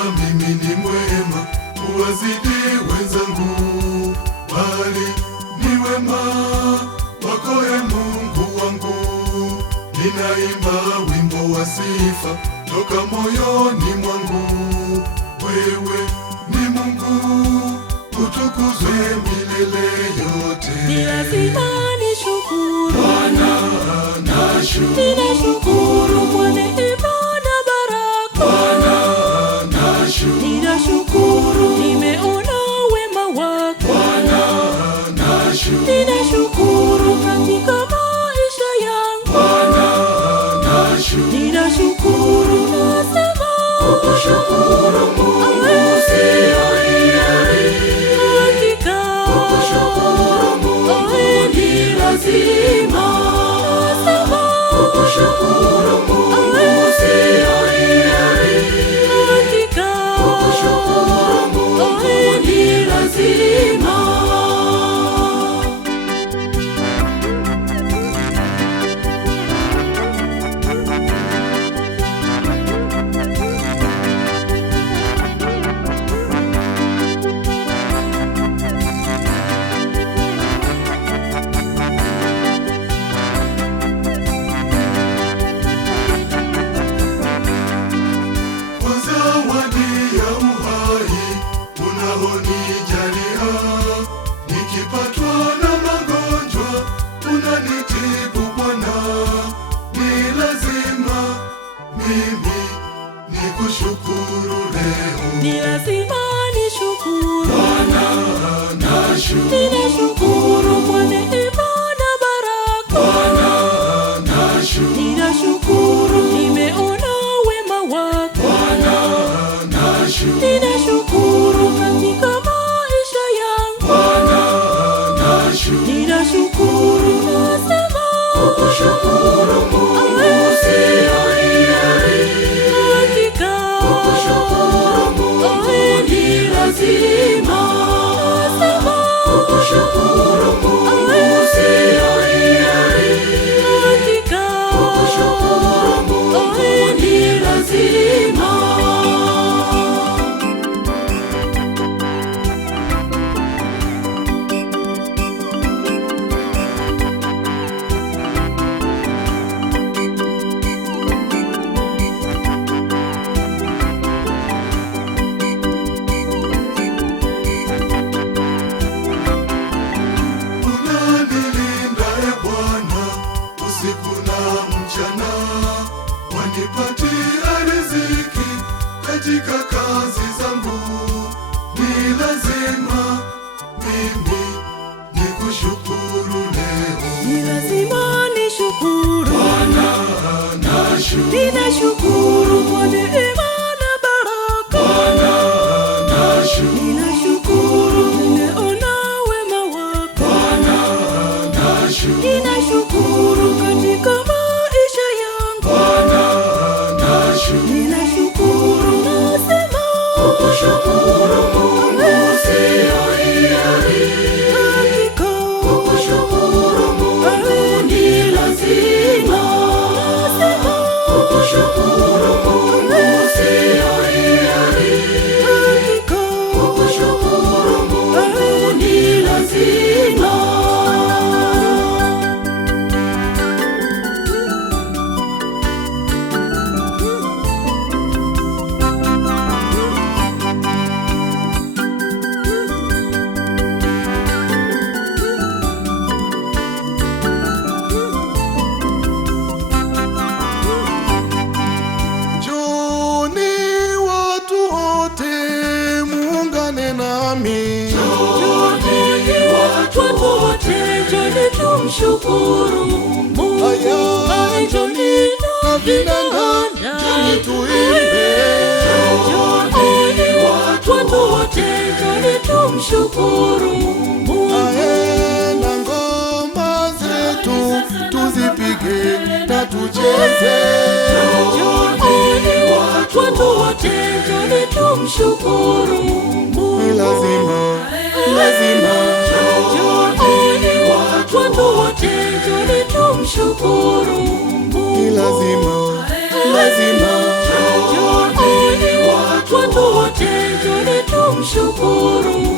mimi ni mwema kuwazidi wenzangu, bali ni wema wako e Mungu wangu. Ninaimba wimbo wa sifa toka moyoni mwangu. Wewe ni Mungu, utukuzwe milele yote. Ni lazima nishukuru Bwana, ninashukuru kwa neema na baraka. Bwana, ninashukuru nimeona wema wako. Bwana, ninashukuru katika maisha yangu. Bwana, ninashukuru nasema kukushukuru Mungu sio hiari. hakika Kukushukuru Mungu ni lazima. nasema Kukushukuru Mungu sio hiari. hakika Kukushukuru Mungu ni lazima. Kwa zawadi ya uhai unaonijalia, nikipatwa na magonjwa unanitibu Bwana. Ni lazima mimi nikushukuru leo. ni lazima nishukuru. Bwana, ninashukuru kwa neema na baraka. Bwana, ninashukuru nimeona wema wako. Bwana, ninashukuru katika maisha yangu. Bwana, ninashukuru nasema kukushukuru Mungu sio hiari. hakika Kukushukuru Mungu ni lazima. nasema Kukushukuru Mungu sio hiari. hakika Kukushukuru Mungu ni lazima. Unanilinda e Bwana usiku na mchana, wanipatia riziki katika kazi zangu. Ni lazima mimi nikushukuru leo. ni lazima nishukuru. Bwana, ninashukuru kwa neema na baraka. Bwana, ninashukuru nimeona wema wako. Bwana, ninashukuru katika maisha yangu. Bwana, ninashukuru nasema kukushukuru Mungu sio hiari. hakika Kukushukuru Mungu ni lazima. nasema Kukushukuru Mungu sio hiari. hakika Kukushukuru Mungu ni lazima. Njoni watu wote muungane nami. Njoni watu wote, njoni tumshukuru Mungu. Haya, Njoni na vinanda, njoni tuimbe. njoni watu wote, njoni tumshukuru Mungu. Ae, na ngoma zetu tuzipige na tucheze. Njoni watu wote, njoni tumshukuru Mungu. Ni lazima, lazima. Njoni watu wote, njoni tumshukuru Mungu. Ni lazima, lazima. Njoni watu tumshukuru